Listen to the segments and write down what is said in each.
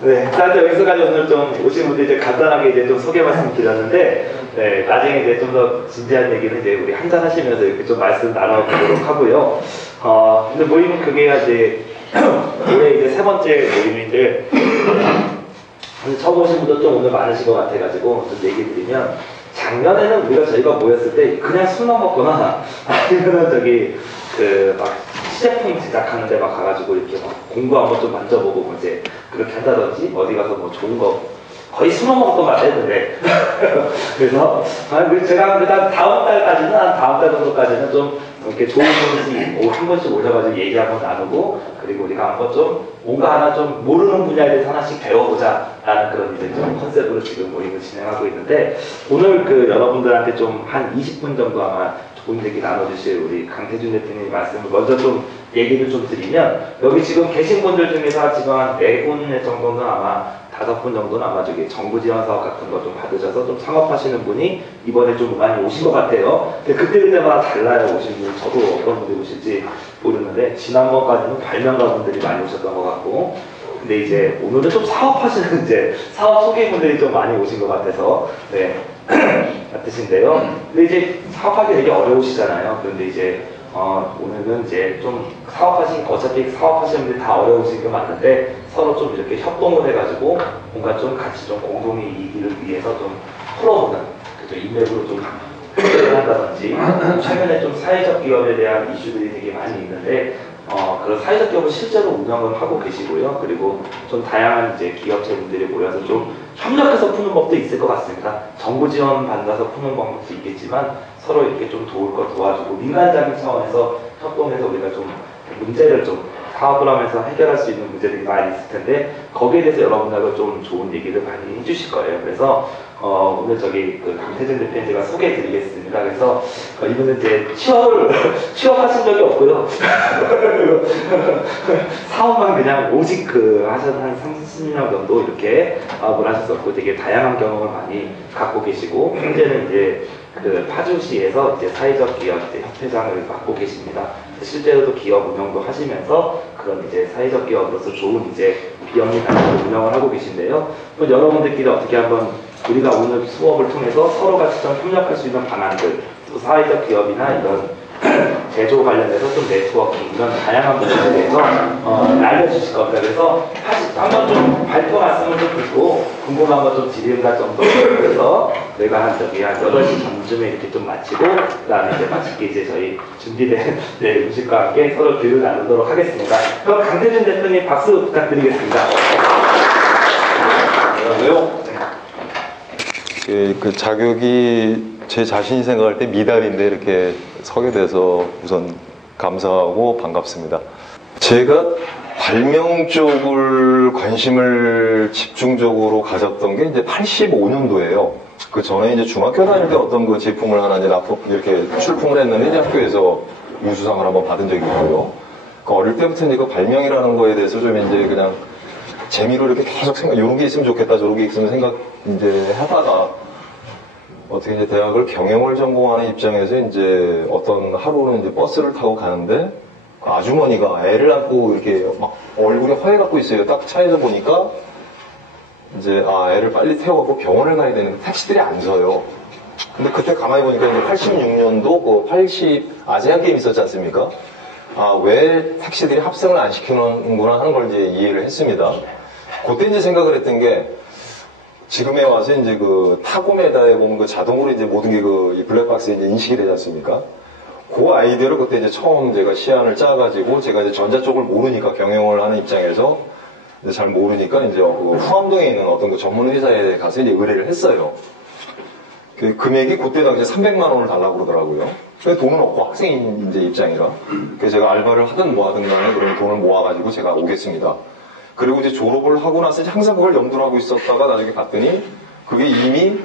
네, 일단 여기서까지 오늘 좀 오신 분들 이제 간단하게 이제 좀 소개 말씀드렸는데, 네, 나중에 이제 좀 더 진지한 얘기는 이제 우리 한잔 하시면서 이렇게 좀 말씀 나눠보도록 하고요. 근데 모임은 그게 이제 올해 이제 세 번째 모임인데, 처음 오신 분도 좀 오늘 많으신 것 같아가지고 좀 얘기 드리면, 작년에는 저희가 모였을 때 그냥 술만 먹거나 아니면은 막 시제품 제작하는 데 막 가가지고 이렇게 막 공부 한번 좀 만져보고 뭐 이제 그렇게 한다든지 어디 가서 뭐 좋은 거 거의 술만 먹었던 것 같아요. 근데 그래서 제가 일단 다음 달 정도까지는 좀 이렇게 좋은 분이 한 번씩 오셔가지고 얘기 한번 나누고, 그리고 우리가 한번 좀 뭔가 하나 좀 모르는 분야에 대해서 하나씩 배워보자라는 그런 이제 좀 컨셉으로 지금 모임을 진행하고 있는데, 오늘 여러분들한테 좀 한 20분 정도 아마 좋은 얘기 나눠주실 우리 강태준 대표님 말씀을 먼저 좀 얘기를 좀 드리면, 여기 지금 계신 분들 중에서 지금 한 4분 정도는 아마 5분 정도는 아마 정부 지원 사업 같은 거 좀 받으셔서 좀 창업하시는 분이 이번에 좀 많이 오신 것 같아요. 근데 그때마다 달라요, 오신 분. 저도 어떤 분들이 오실지 모르는데, 지난번까지는 발명가분들이 많이 오셨던 것 같고, 근데 이제 오늘은 좀 사업하시는 사업 소개분들이 좀 많이 오신 것 같아서, 네, 같으신데요. 근데 이제 사업하기 되게 어려우시잖아요. 그런데 이제 오늘은 이제 좀 어차피 사업하시는 분들이 다 어려우신 게 맞는데, 서로 좀 이렇게 협동을 해가지고 뭔가 좀 같이 좀 공동의 이익을 위해서 좀 풀어보는, 인맥으로 좀 해결을 한다든지, 최근에 좀 사회적 기업에 대한 이슈들이 되게 많이 있는데, 그런 사회적 기업을 실제로 운영을 하고 계시고요. 그리고 좀 다양한 이제 기업체분들이 모여서 좀 협력해서 푸는 법도 있을 것 같습니다. 정부 지원 받아서 푸는 방법도 있겠지만, 서로 이렇게 좀 도울 거 도와주고, 민간적인 차원에서 협동해서 우리가 좀 문제를 좀 사업을 하면서 해결할 수 있는 문제들이 많이 있을 텐데, 거기에 대해서 여러분들과 좀 좋은 얘기를 많이 해주실 거예요. 그래서 오늘 강태준 대표님 제가 소개해 드리겠습니다. 그래서 이분은 이제 취업하신 적이 없고요. 사업만 그냥 오직 하셔서 한 30년 정도 이렇게 하셨었고, 되게 다양한 경험을 많이 갖고 계시고, 현재는 이제 파주시에서 이제 사회적 기업 협회장을 맡고 계십니다. 실제로도 기업 운영도 하시면서 그런 이제 사회적 기업으로서 좋은 이제 비영리 단체를 운영을 하고 계신데요. 그럼 여러분들끼리 어떻게 한번 우리가 오늘 수업을 통해서 서로 같이 좀 협력할 수 있는 방안들, 또 사회적 기업이나 이런 제조 관련해서 좀 네트워킹, 이런 다양한 부분에 대해서 알려주실 겁니다. 그래서 한번 좀 발표 말씀을 좀 듣고 궁금한 거 좀 질의응답 정도 해서 내가 한 8시 전쯤에 이렇게 좀 마치고, 그 다음에 이제 마치게 이제 저희 준비된 음식과 함께 서로 교육을 나누도록 하겠습니다. 그럼 강태준 대표님 박수 부탁드리겠습니다. 안녕하세요. 그 자격이 제 자신이 생각할 때 미달인데 이렇게 서게 돼서 우선 감사하고 반갑습니다. 제가 발명 쪽을 관심을 집중적으로 가졌던 게 이제 85년도예요. 그 전에 이제 중학교 다닐 때 어떤 제품을 하나 이제 이렇게 출품을 했는데 이제 학교에서 우수상을 한번 받은 적이 있고요. 어릴 때부터 이제 발명이라는 거에 대해서 좀 이제 그냥 재미로 이렇게 계속 이런 게 있으면 좋겠다, 저런 게 있으면 이제 하다가 어떻게 이제 대학을 경영을 전공하는 입장에서 이제 어떤 하루는 이제 버스를 타고 가는데 그 아주머니가 애를 안고 이렇게 막 얼굴에 허해갖고 있어요. 딱 차에서 보니까 이제 애를 빨리 태워갖고 병원을 가야 되는데 택시들이 안 서요. 근데 그때 가만히 보니까 이제 86년도 80 아시안 게임 있었지 않습니까? 왜 택시들이 합승을 안 시키는구나 하는 걸 이제 이해를 했습니다. 그때 이제 생각을 했던 게, 지금에 와서 이제 타고메다에 보면 자동으로 이제 모든 게 이 블랙박스에 이제 인식이 되지 않습니까? 그 아이디어를 그때 이제 처음 제가 시안을 짜가지고, 제가 이제 전자 쪽을 모르니까, 경영을 하는 입장에서 이제 잘 모르니까 이제 후암동에 있는 어떤 전문 회사에 가서 이제 의뢰를 했어요. 그 금액이 그때 당시에 300만 원을 달라고 그러더라고요. 근데 돈은 없고 학생인 이제 입장이라. 그래서 제가 알바를 하든 뭐 하든 간에 그런 돈을 모아가지고 제가 오겠습니다. 그리고 이제 졸업을 하고 나서 이제 항상 그걸 염두를 하고 있었다가 나중에 봤더니 그게 이미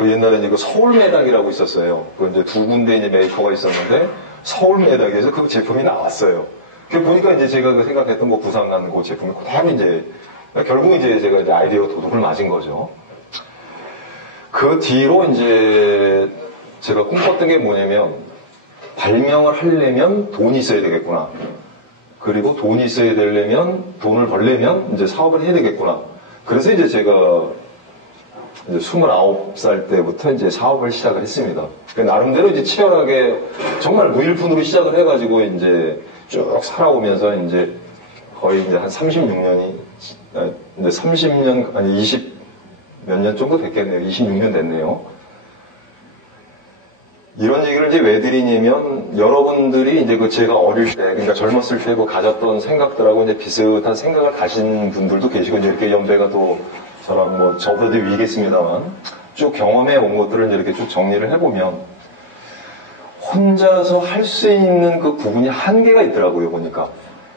옛날에 이제 서울매닥이라고 있었어요. 이제 두 군데 이제 메이커가 있었는데 서울매닥에서 그 제품이 나왔어요. 그 보니까 이제 제가 생각했던 부산 가는 그 제품이 그대로 이제 결국 이제 제가 이제 아이디어 도둑을 맞은 거죠. 그 뒤로 이제 제가 꿈꿨던 게 뭐냐면 발명을 하려면 돈이 있어야 되겠구나. 그리고 돈이 있어야 되려면, 돈을 벌려면 이제 사업을 해야 되겠구나. 그래서 이제 제가 이제 29살 때부터 이제 사업을 시작을 했습니다. 나름대로 이제 치열하게 정말 무일푼으로 시작을 해가지고 이제 쭉 살아오면서 이제 거의 이제 한 36년이, 이제 30년, 아니 20 몇 년 정도 됐겠네요. 26년 됐네요. 이런 얘기를 이제 왜 드리냐면, 여러분들이 이제 그 제가 어릴 때, 그러니까 젊었을 때 그 가졌던 생각들하고 이제 비슷한 생각을 가진 분들도 계시고, 이제 이렇게 연배가 또 저랑 뭐 저보다 위겠습니다만, 쭉 경험해 온 것들을 이제 이렇게 쭉 정리를 해보면, 혼자서 할 수 있는 그 부분이 한계가 있더라고요, 보니까.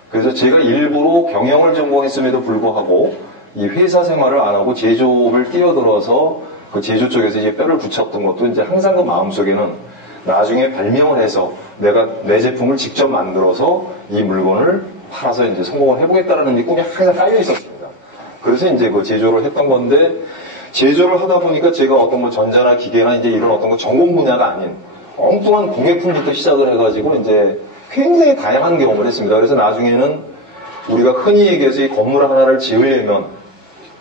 그래서 제가 일부러 경영을 전공했음에도 불구하고, 이 회사 생활을 안 하고 제조업을 뛰어들어서 그 제조 쪽에서 이제 뼈를 붙였던 것도 이제 항상 그 마음속에는 나중에 발명을 해서 내가 내 제품을 직접 만들어서 이 물건을 팔아서 이제 성공을 해보겠다라는 게 꿈이 항상 깔려 있었습니다. 그래서 이제 그 제조를 했던 건데, 제조를 하다 보니까 제가 어떤 뭐 전자나 기계나 이제 이런 어떤 거 전공 분야가 아닌 엉뚱한 공예품부터 시작을 해가지고 이제 굉장히 다양한 경험을 했습니다. 그래서 나중에는 우리가 흔히 얘기해서 이 건물 하나를 지으려면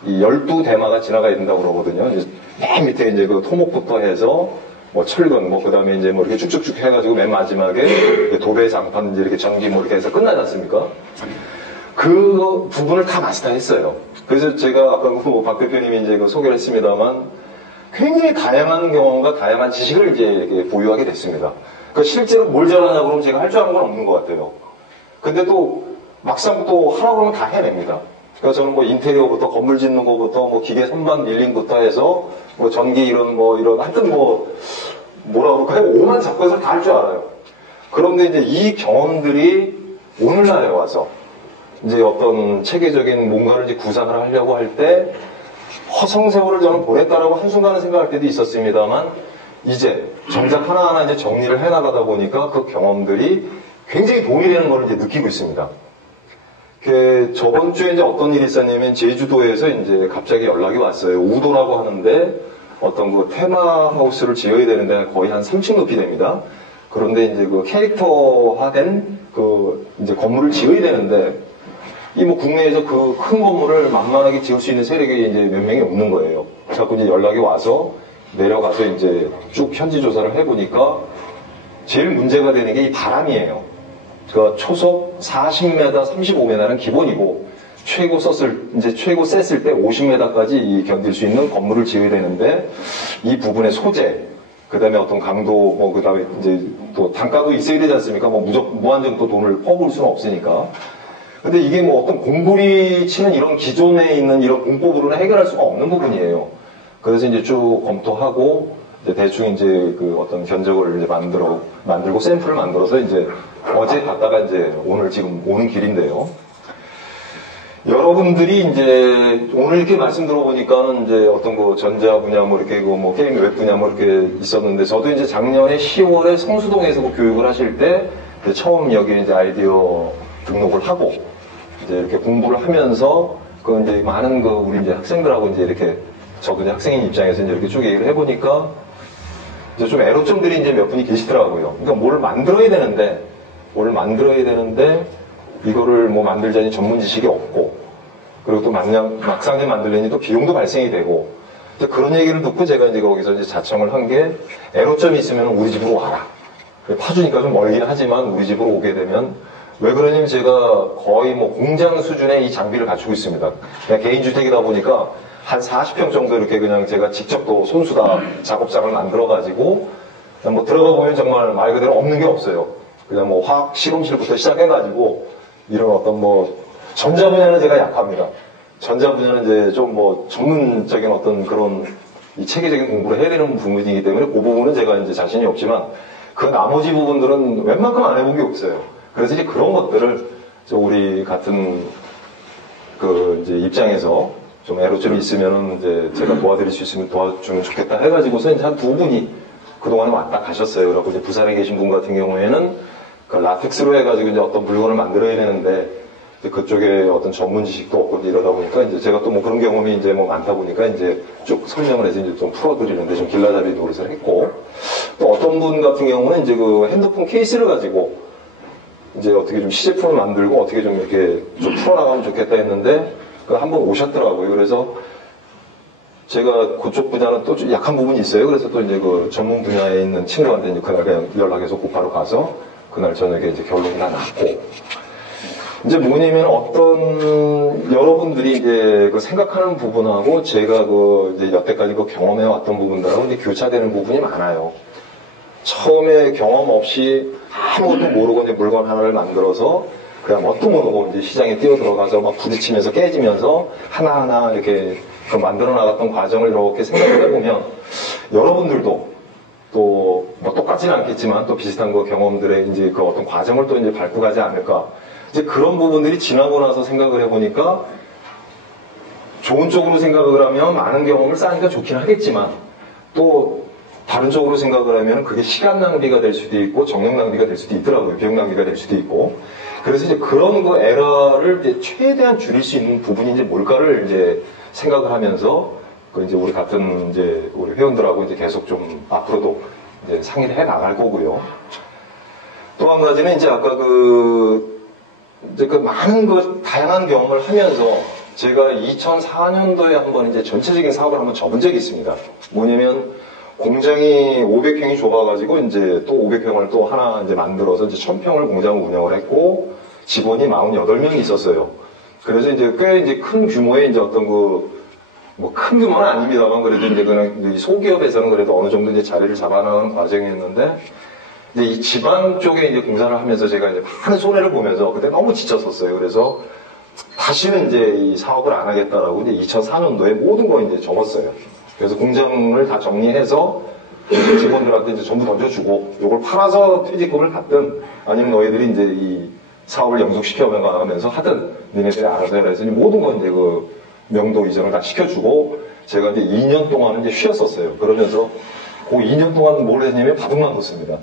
이 12대마가 지나가야 된다고 그러거든요. 이제 맨 밑에 이제 그 토목부터 해서 뭐 철근, 뭐 그 다음에 이제 뭐 이렇게 쭉쭉쭉 해가지고 맨 마지막에 도배 장판 이제 이렇게 전기 뭐 이렇게 해서 끝나지 않습니까? 그 부분을 다 마스터했어요. 그래서 제가 아까 박 대표님이 이제 그 소개를 했습니다만 굉장히 다양한 경험과 다양한 지식을 이제 보유하게 됐습니다. 그러니까 실제로 뭘 잘하냐 그러면 제가 할 줄 아는 건 없는 것 같아요. 근데 또 막상 또 하라고 그러면 다 해냅니다. 그러니까 저는 뭐 인테리어부터 건물 짓는 거부터 뭐 기계 선반 밀링부터 해서 뭐 전기 이런 하여튼 뭐라 그럴까요? 오만 잡고서 다 할 줄 알아요. 그런데 이제 이 경험들이 오늘날에 와서 이제 어떤 체계적인 뭔가를 이제 구상을 하려고 할 때 허송세월을 저는 보냈다라고 한순간에 생각할 때도 있었습니다만 이제 정작 하나하나 이제 정리를 해나가다 보니까 그 경험들이 굉장히 도움이 되는 걸 이제 느끼고 있습니다. 저번 주에 이제 어떤 일이 있었냐면 제주도에서 이제 갑자기 연락이 왔어요. 우도라고 하는데 어떤 그 테마하우스를 지어야 되는데 거의 한 3층 높이 됩니다. 그런데 이제 그 캐릭터화된 그 이제 건물을 지어야 되는데 이 뭐 국내에서 그 큰 건물을 만만하게 지을 수 있는 세력이 이제 몇 명이 없는 거예요. 자꾸 이제 연락이 와서 내려가서 이제 쭉 현지 조사를 해보니까 제일 문제가 되는 게 이 바람이에요. 그 초속 40m, 35m는 기본이고 최고 셌을 때 50m까지 견딜 수 있는 건물을 지어야 되는데 이 부분의 소재, 그 다음에 어떤 강도, 뭐 그 다음에 이제 또 단가도 있어야 되지 않습니까? 뭐 무한정 또 돈을 퍼부을 수는 없으니까. 근데 이게 뭐 어떤 공구리 치는 이런 기존에 있는 이런 공법으로는 해결할 수가 없는 부분이에요. 그래서 이제 쭉 검토하고 이제 대충 이제 그 어떤 견적을 이제 만들고 샘플을 만들어서 이제 어제 갔다가 이제 오늘 지금 오는 길인데요. 여러분들이 이제 오늘 이렇게 말씀 들어보니까는 이제 어떤 그 전자 분야 뭐 이렇게 뭐 게임 웹 분야 뭐 이렇게 있었는데 저도 이제 작년에 10월에 성수동에서 그 교육을 하실 때 처음 여기 이제 아이디어 등록을 하고 이제 이렇게 공부를 하면서 그 이제 많은 그 우리 이제 학생들하고 이제 이렇게 저도 이제 학생인 입장에서 이제 이렇게 쭉 얘기를 해보니까 이제 좀 애로점들이 이제 몇 분이 계시더라고요. 그러니까 뭘 만들어야 되는데 이거를 뭐 만들자니 전문 지식이 없고 그리고 또 막상 만들려니 또 비용도 발생이 되고 그런 얘기를 듣고 제가 이제 거기서 이제 자청을 한 게 애로점이 있으면 우리 집으로 와라. 파주니까 좀 멀긴 하지만 우리 집으로 오게 되면 왜 그러냐면 제가 거의 뭐 공장 수준의 이 장비를 갖추고 있습니다. 그냥 개인주택이다 보니까 한 40평 정도 이렇게 그냥 제가 직접 또 손수다 작업장을 만들어가지고 뭐 들어가 보면 정말 말 그대로 없는 게 없어요. 그냥 뭐 화학 실험실부터 시작해가지고 이런 어떤 뭐 전자 분야는 제가 약합니다. 전자 분야는 이제 좀 뭐 전문적인 어떤 그런 이 체계적인 공부를 해야 되는 부분이기 때문에 그 부분은 제가 이제 자신이 없지만 그 나머지 부분들은 웬만큼 안 해본 게 없어요. 그래서 이제 그런 것들을 우리 같은 그 이제 입장에서 좀 애로점이 있으면은 이제 제가 도와드릴 수 있으면 도와주면 좋겠다 해가지고서 이제 한 두 분이 그동안에 왔다 가셨어요. 그리고 이제 부산에 계신 분 같은 경우에는 그 라텍스로 해가지고 이제 어떤 물건을 만들어야 되는데 이제 그쪽에 어떤 전문 지식도 없고 이러다 보니까 이제 제가 또 뭐 그런 경험이 이제 뭐 많다 보니까 이제 쭉 설명을 해서 이제 좀 풀어드리는데 좀 길라잡이 노릇을 했고 또 어떤 분 같은 경우는 이제 그 핸드폰 케이스를 가지고 이제 어떻게 좀 시제품을 만들고 어떻게 좀 이렇게 좀 풀어나가면 좋겠다 했는데 한번 오셨더라고요. 그래서 제가 그쪽 분야는 또 좀 약한 부분이 있어요. 그래서 또 이제 그 전문 분야에 있는 친구한테 이제 그날 그냥 연락해서 곧바로 가서 그날 저녁에 이제 결론이 다 났고, 이제 뭐냐면 어떤 여러분들이 이제 그 생각하는 부분하고 제가 그 이제 여태까지 그 경험해 왔던 부분들하고 이제 교차되는 부분이 많아요. 처음에 경험 없이 아무것도 모르고 이제 물건 하나를 만들어서 그냥 뭣도 모르고 이제 시장에 뛰어 들어가서 막 부딪히면서 깨지면서 하나하나 이렇게 그 만들어 나갔던 과정을 이렇게 생각을 해보면 여러분들도 또 뭐 똑같지는 않겠지만 또 비슷한 그 경험들의 이제 그 어떤 과정을 또 이제 밟고 가지 않을까. 이제 그런 부분들이 지나고 나서 생각을 해보니까 좋은 쪽으로 생각을 하면 많은 경험을 쌓으니까 좋긴 하겠지만 또 다른 쪽으로 생각을 하면 그게 시간 낭비가 될 수도 있고 정력 낭비가 될 수도 있더라고요. 비용 낭비가 될 수도 있고. 그래서 이제 그런 그 에러를 이제 최대한 줄일 수 있는 부분이 이제 뭘까를 이제 생각을 하면서 그 이제 우리 같은 이제 우리 회원들하고 이제 계속 좀 앞으로도 이제 상의를 해 나갈 거고요. 또 한 가지는 이제 아까 이제 그 많은 그 다양한 경험을 하면서 제가 2004년도에 한번 이제 전체적인 사업을 한번 접은 적이 있습니다. 뭐냐면 공장이 500평이 좁아가지고 이제 또 500평을 또 하나 이제 만들어서 이제 1000평을 공장을 운영을 했고 직원이 48명이 있었어요. 그래서 이제 꽤 이제 큰 규모의 이제 어떤 뭐 큰 규모는 아닙니다만 그래도 이제 그냥 소기업에서는 그래도 어느 정도 이제 자리를 잡아나가는 과정이었는데 이제 이 지방 쪽에 이제 공사를 하면서 제가 이제 많은 손해를 보면서 그때 너무 지쳤었어요. 그래서 다시는 이제 이 사업을 안 하겠다라고 이제 2004년도에 모든 거 이제 접었어요. 그래서 공장을 다 정리해서 직원들한테 이제 전부 던져주고 이걸 팔아서 퇴직금을 받든 아니면 너희들이 이제 이 사업을 영속시켜 나가면서 하든 니네들이 알아서 해라 해서 모든 건 이제 그 명도 이전을 다 시켜주고 제가 이제 2년 동안은 이제 쉬었었어요. 그러면서 그 2년 동안 뭘 했냐면 바둑만 뒀습니다.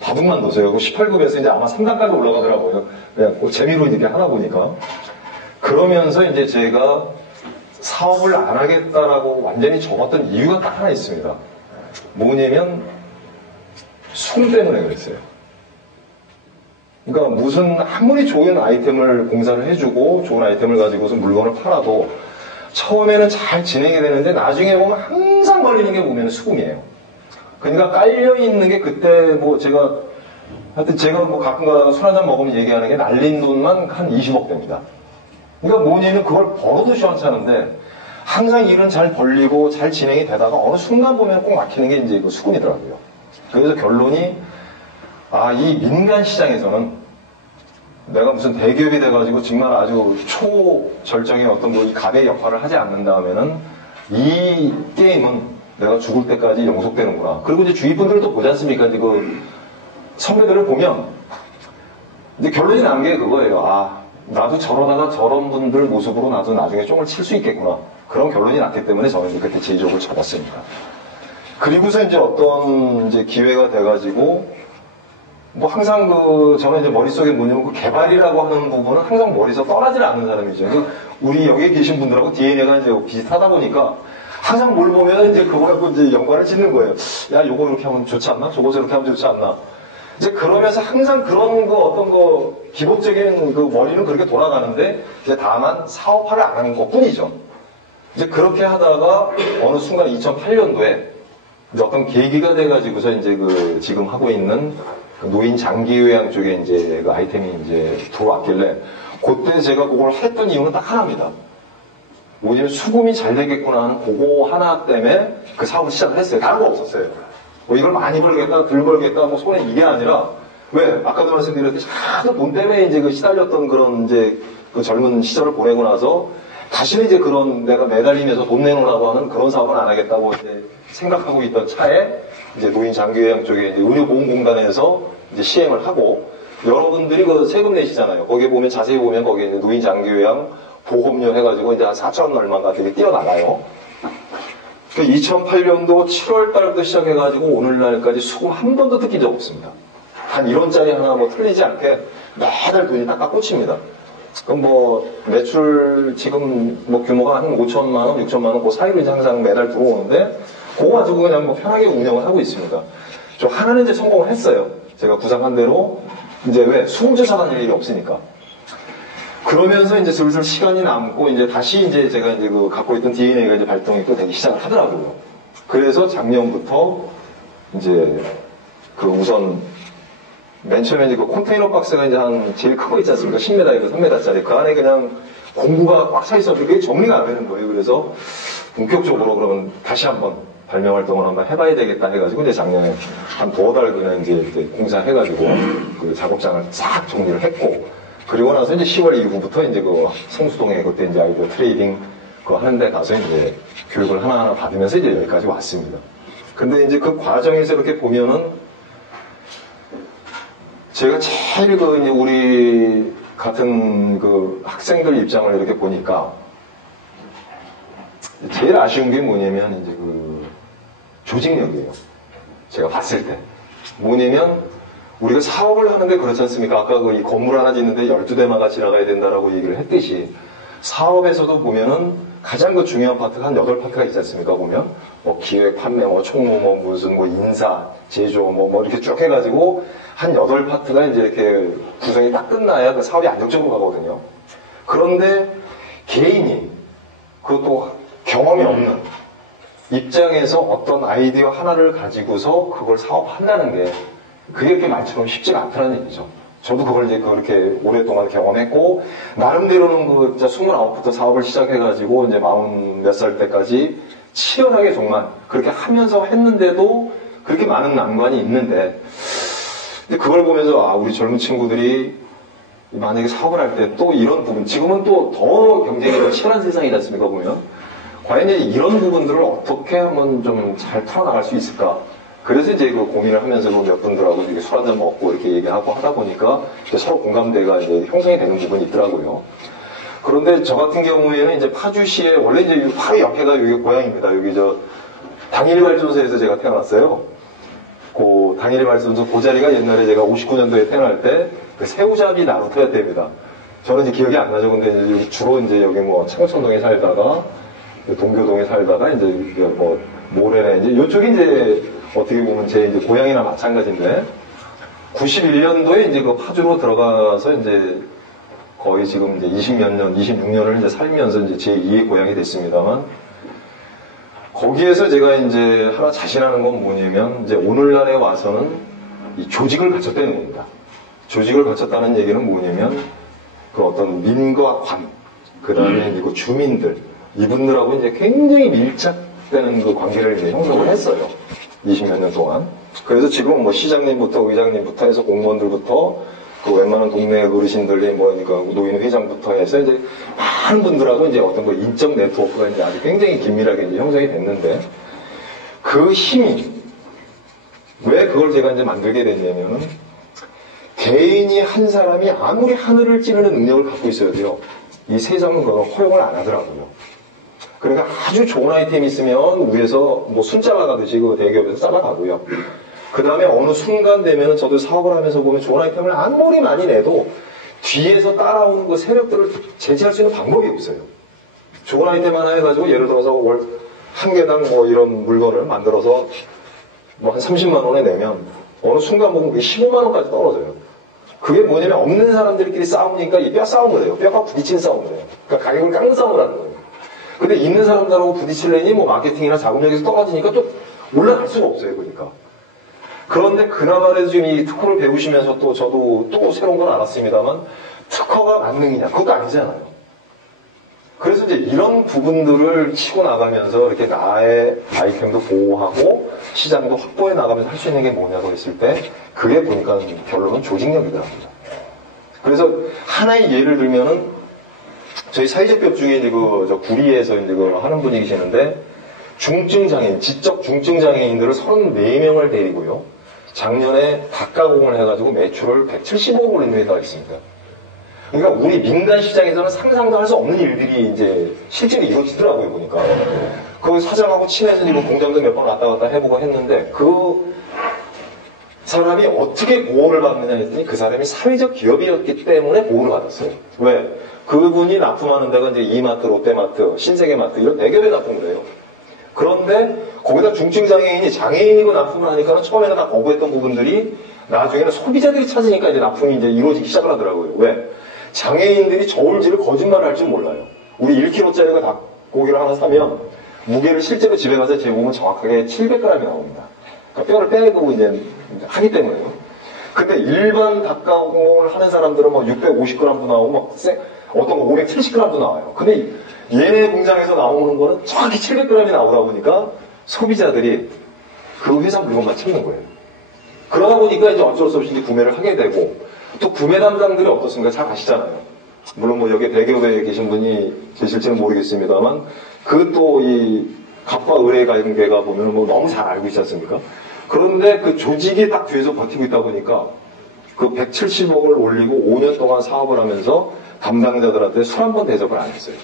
바둑만 뒀어요. 그 18급에서 이제 아마 3단까지 올라가더라고요. 그냥 그 재미로 이렇게 하다 보니까. 그러면서 이제 제가 사업을 안 하겠다라고 완전히 접었던 이유가 딱 하나 있습니다. 뭐냐면 수금 때문에 그랬어요. 그러니까 무슨 아무리 좋은 아이템을 공사를 해주고 좋은 아이템을 가지고서 물건을 팔아도 처음에는 잘 진행이 되는데 나중에 보면 항상 걸리는 게 보면 수금이에요. 그러니까 깔려있는 게 그때 뭐 하여튼 제가 뭐 가끔 가다가 술 한잔 먹으면 얘기하는 게 날린 돈만 한 20억 됩니다. 그러니까 뭐냐면 그걸 벌어도 시원찮은데 항상 일은 잘 벌리고 잘 진행이 되다가 어느 순간 보면 꼭 막히는 게 이제 그 수금이더라고요. 그래서 결론이 이 민간 시장에서는 내가 무슨 대기업이 돼가지고 정말 아주 초절정의 어떤 이 갑의 역할을 하지 않는다면은 이 게임은 내가 죽을 때까지 영속되는구나. 그리고 이제 주위 분들도 보지 않습니까? 이제 그 선배들을 보면 이제 결론이 난 게 그거예요. 나도 저러다가 저런 분들 모습으로 나도 나중에 쫑을 칠 수 있겠구나. 그런 결론이 났기 때문에 저는 이제 그때 제의적으로 접었습니다. 그리고서 이제 어떤 이제 기회가 돼가지고 뭐 항상 저는 이제 머릿속에 뭐냐면 그 개발이라고 하는 부분은 항상 머리에서 떠나질 않는 사람이죠. 우리 여기에 계신 분들하고 DNA가 이제 비슷하다 보니까 항상 뭘 보면 이제 그거 갖고 이제 연관을 짓는 거예요. 야, 요거 이렇게 하면 좋지 않나? 저거 저렇게 하면 좋지 않나? 이제 그러면서 항상 그런 어떤 기본적인 머리는 그렇게 돌아가는데 이제 다만 사업화를 안 하는 것 뿐이죠. 이제 그렇게 하다가 어느 순간 2008년도에 이제 어떤 계기가 돼가지고서 이제 지금 하고 있는 노인 장기요양 쪽에 이제 그 아이템이 이제 들어왔길래 그때 제가 그걸 했던 이유는 딱 하나입니다. 뭐냐면 수금이 잘 되겠구나 하는 그거 하나 때문에 그 사업을 시작을 했어요. 다른 거 없었어요. 뭐 이걸 많이 벌겠다, 덜 벌겠다, 뭐 손에 이게 아니라 왜 아까도 말씀드렸듯이 하도 돈 때문에 이제 시달렸던 그런 이제 그 젊은 시절을 보내고 나서 다시는 이제 그런 내가 매달리면서 돈 내놓으라고 하는 그런 사업은 안 하겠다고 이제 생각하고 있던 차에 이제 노인 장기요양 쪽에 이제 의료보험공단에서 이제 시행을 하고 여러분들이 세금 내시잖아요. 거기에 보면 자세히 보면 거기에 이제 노인 장기요양 보험료 해가지고 이제 한 4천 얼마가 되게 뛰어나가요. 2008년도 7월 달부터 시작해가지고 오늘날까지 수금 한 번도 뜯긴 적 없습니다. 한 1원짜리 하나 뭐 틀리지 않게 매달 돈이 딱딱 꽂힙니다. 그럼 매출 지금 규모가 한 5천만원, 6천만원 그 사이로 이제 항상 매달 들어오는데 그거 가지고 그냥 편하게 운영을 하고 있습니다. 저 하나는 이제 성공을 했어요. 제가 구상한 대로 이제 왜 수공조사관 일이 없으니까. 그러면서 이제 슬슬 시간이 남고 이제 다시 이제 제가 이제 그 갖고 있던 DNA가 이제 발동이 또 되기 시작을 하더라고요. 그래서 작년부터 이제 그 우선 맨 처음에 이제 그 컨테이너 박스가 이제 한 제일 큰 거 있지 않습니까? 10m이고 3m짜리. 그 안에 그냥 공구가 꽉 차 있어서 그게 정리가 안 되는 거예요. 그래서 본격적으로 그러면 다시 한번 발명 활동을 한번 해봐야 되겠다 해가지고 이제 작년에 한 2달 그냥 이제 공사해가지고 그 작업장을 싹 정리를 했고, 그리고 나서 이제 10월 이후부터 이제 그 성수동에 그때 이제 아이들 트레이딩 그거 하는데 가서 이제 교육을 하나하나 받으면서 이제 여기까지 왔습니다. 근데 이제 그 과정에서 이렇게 보면은 제가 제일 그 이제 우리 같은 그 학생들 입장을 이렇게 보니까 제일 아쉬운 게 뭐냐면 이제 그 조직력이에요. 제가 봤을 때. 뭐냐면 우리가 사업을 하는데 그렇지 않습니까? 아까 그 이 건물 하나 짓는데 12대마가 지나가야 된다라고 얘기를 했듯이 사업에서도 보면은 가장 그 중요한 파트가 한 8파트가 있지 않습니까? 보면 뭐 기획, 판매, 뭐 총무, 뭐 무슨 뭐 인사, 제조, 뭐 이렇게 쭉 해가지고 한 8파트가 이제 이렇게 구성이 딱 끝나야 그 사업이 안정적으로 가거든요. 그런데 개인이 그것도 경험이 없는 입장에서 어떤 아이디어 하나를 가지고서 그걸 사업한다는 게 그게 그렇게 말처럼 쉽지가 않다는 얘기죠. 저도 그걸 이제 그렇게 오랫동안 경험했고, 나름대로는 그 진짜 29부터 사업을 시작해가지고 이제 40 몇 살 때까지 치열하게 정말 그렇게 하면서 했는데도 그렇게 많은 난관이 있는데, 근데 그걸 보면서 아, 우리 젊은 친구들이 만약에 사업을 할 때 또 이런 부분, 지금은 또 더 경쟁이 더 치열한 세상이지 않습니까, 보면. 과연 이제 이런 부분들을 어떻게 하면 좀 잘 풀어나갈 수 있을까? 그래서 이제 그 고민을 하면서 몇 분들하고 이렇게 술 한잔 먹고 이렇게 얘기하고 하다 보니까 이제 서로 공감대가 이제 형성이 되는 부분이 있더라고요. 그런데 저 같은 경우에는 이제 파주시에 원래 이제 바로 옆에가 여기 고향입니다. 여기 저 당일발전소에서 제가 태어났어요. 그 당일발전소 그 자리가 옛날에 제가 59년도에 태어날 때 그 새우잡이 나루터였답니다. 저는 이제 기억이 안 나죠. 근데 이제 여기 주로 이제 여기 뭐 창천동에 살다가 동교동에 살다가 이제 뭐 모래내 이제 이쪽이 이제 어떻게 보면 제 이제 고향이나 마찬가지인데 91년도에 이제 그 파주로 들어가서 이제 거의 지금 이제 20몇 년, 26년을 이제 살면서 이제 제 2의 고향이 됐습니다만, 거기에서 제가 이제 하나 자신하는 건 뭐냐면 이제 오늘날에 와서는 이 조직을 갖췄다는 겁니다. 조직을 갖췄다는 얘기는 뭐냐면 그 어떤 민과 관, 그 다음에 그 주민들, 이분들하고 이제 굉장히 밀착되는 그 관계를 이제 형성을 했어요. 20몇 년 동안. 그래서 지금 뭐 시장님부터 의장님부터 해서 공무원들부터 그 웬만한 동네 어르신들이 뭐 그러니까 노인 회장부터 해서 이제 많은 분들하고 이제 어떤 그 인적 네트워크가 이제 아주 굉장히 긴밀하게 이제 형성이 됐는데, 그 힘이 왜 그걸 제가 이제 만들게 됐냐면은 개인이 한 사람이 아무리 하늘을 찌르는 능력을 갖고 있어야 돼요. 이 세상은 그걸 허용을 안 하더라고요. 그러니까 아주 좋은 아이템이 있으면 위에서 뭐 순자가 가듯이 그 대기업에서 잘라가고요. 그 다음에 어느 순간 되면은 저도 사업을 하면서 보면 좋은 아이템을 아무리 많이 내도 뒤에서 따라오는 그 세력들을 제지할 수 있는 방법이 없어요. 좋은 아이템 하나 해가지고 예를 들어서 월 한 개당 뭐 이런 물건을 만들어서 뭐 한 30만 원에 내면 어느 순간 보면 그게 15만 원까지 떨어져요. 그게 뭐냐면 없는 사람들끼리 싸우니까 이 뼈 싸움을 해요. 뼈가 부딪히는 싸움을 해요. 그러니까 가격을 깎는 싸움을 하는 거예요. 근데 있는 사람들하고 부딪히려니 뭐 마케팅이나 자금력에서 떨어지니까 또 올라갈 수가 없어요. 그러니까. 그런데 그나마라도 지금 이 특허를 배우시면서 또 저도 또 새로운 건 알았습니다만, 특허가 만능이냐? 그것도 아니잖아요. 그래서 이제 이런 부분들을 치고 나가면서 이렇게 나의 아이템도 보호하고 시장도 확보해 나가면서 할 수 있는 게 뭐냐고 했을 때, 그게 보니까 결론은 조직력이더라고요. 그래서 하나의 예를 들면은 저희 사회적 기업 중에 이제 저 구리에서 이제 하는 분이 계시는데, 중증장애인, 지적 중증장애인들을 34명을 데리고요. 작년에 닭가공을 해가지고 매출을 170억 올린 회사가 있습니다. 그러니까 우리 민간 시장에서는 상상도 할 수 없는 일들이 이제 실제로 이루어지더라고요, 보니까. 그 사장하고 친해서 이거 공장도 몇 번 왔다 갔다 해보고 했는데, 그 사람이 어떻게 보호를 받느냐 했더니 그 사람이 사회적 기업이었기 때문에 보호를 받았어요. 왜? 그분이 납품하는 데가 이제 이마트, 롯데마트, 신세계마트 이런 대기업에 납품을 해요. 그런데 거기다 중증장애인이 장애인이고 납품을 하니까 처음에는 다 거부했던 부분들이 나중에는 소비자들이 찾으니까 이제 납품이 이제 이루어지기 시작을 하더라고요. 왜? 장애인들이 저울질을 거짓말을 할 줄 몰라요. 우리 1kg짜리 닭고기를 하나 사면 무게를 실제로 집에 가서 재보면 정확하게 700g이 나옵니다. 그러니까 뼈를 빼고 이제 하기 때문에요. 근데 일반 닭가공을 하는 사람들은 뭐 650g도 나오고 막 어떤 거 570g도 나와요. 근데 얘네 공장에서 나오는 거는 정확히 700g이 나오다 보니까 소비자들이 그 회사 물건만 찾는 거예요. 그러다 보니까 이제 어쩔 수 없이 이제 구매를 하게 되고, 또 구매 담당들이 어떻습니까? 잘 아시잖아요. 물론 뭐 여기 대기업에 계신 분이 계실지는 모르겠습니다만, 그 또 이 갑과 을의 관계가 보면 뭐 너무 잘 알고 있지 않습니까? 그런데 그 조직이 딱 뒤에서 버티고 있다 보니까 그 170억을 올리고 5년 동안 사업을 하면서 담당자들한테 술 한 번 대접을 안 했어요.